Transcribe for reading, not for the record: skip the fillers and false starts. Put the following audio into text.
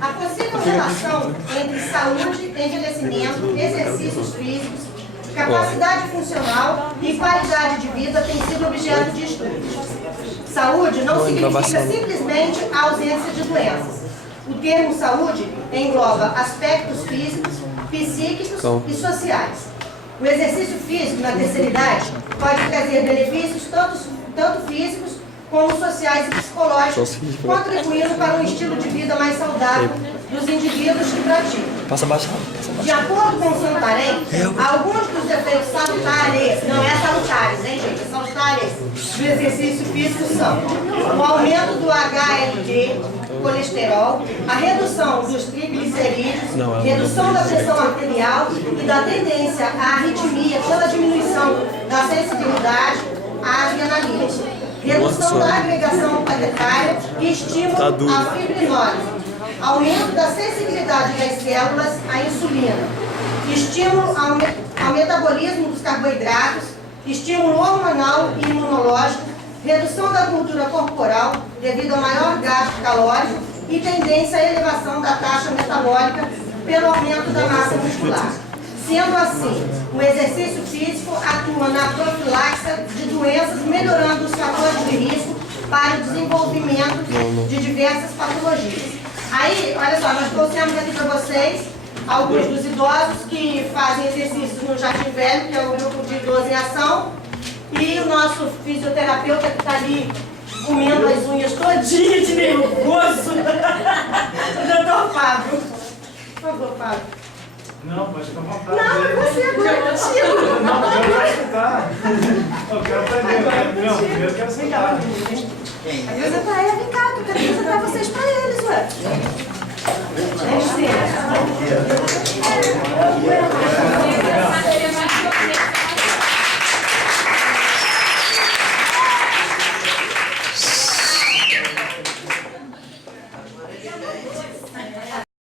A possível relação entre saúde, envelhecimento, exercícios físicos, capacidade funcional e qualidade de vida tem sido objeto de estudos. Saúde não significa simplesmente a ausência de doenças. O termo saúde engloba aspectos físicos, psíquicos e sociais. O exercício físico na terceira idade pode trazer benefícios tanto físicos como sociais e psicológicos, contribuindo para um estilo de vida mais saudável dos indivíduos que praticam. De acordo com o Santarém, alguns dos efeitos salutares, não é salutares, hein, gente? É salutares do exercício físico são o aumento do HDL, colesterol, a redução dos triglicerídeos, redução da pressão arterial e da tendência à arritmia pela diminuição da sensibilidade à adrenalina. Redução da agregação plaquetária e estímulo à fibrinose. Aumento da sensibilidade das células à insulina. Estímulo ao metabolismo dos carboidratos. Estímulo hormonal e imunológico. Redução da gordura corporal devido ao maior gasto calórico e tendência à elevação da taxa metabólica pelo aumento da massa muscular. Sendo assim, o exercício físico atua na profilaxia de doenças, melhorando os fatores de risco para o desenvolvimento de diversas patologias. Aí, olha só, nós trouxemos aqui para vocês alguns dos idosos que fazem exercícios no Jardim Velho, que é o grupo de idosos em ação, e o nosso fisioterapeuta que está ali comendo as unhas todinhas de nervoso, o doutor Fábio. Por favor, Fábio. Não, pode ficar à vontade. Não, você agora é contigo. Não, eu quero sentar. Eu quero aprender. Não, eu quero sentar. Avisa pra ele, vem cá, eu quero apresentar vocês pra eles, ué.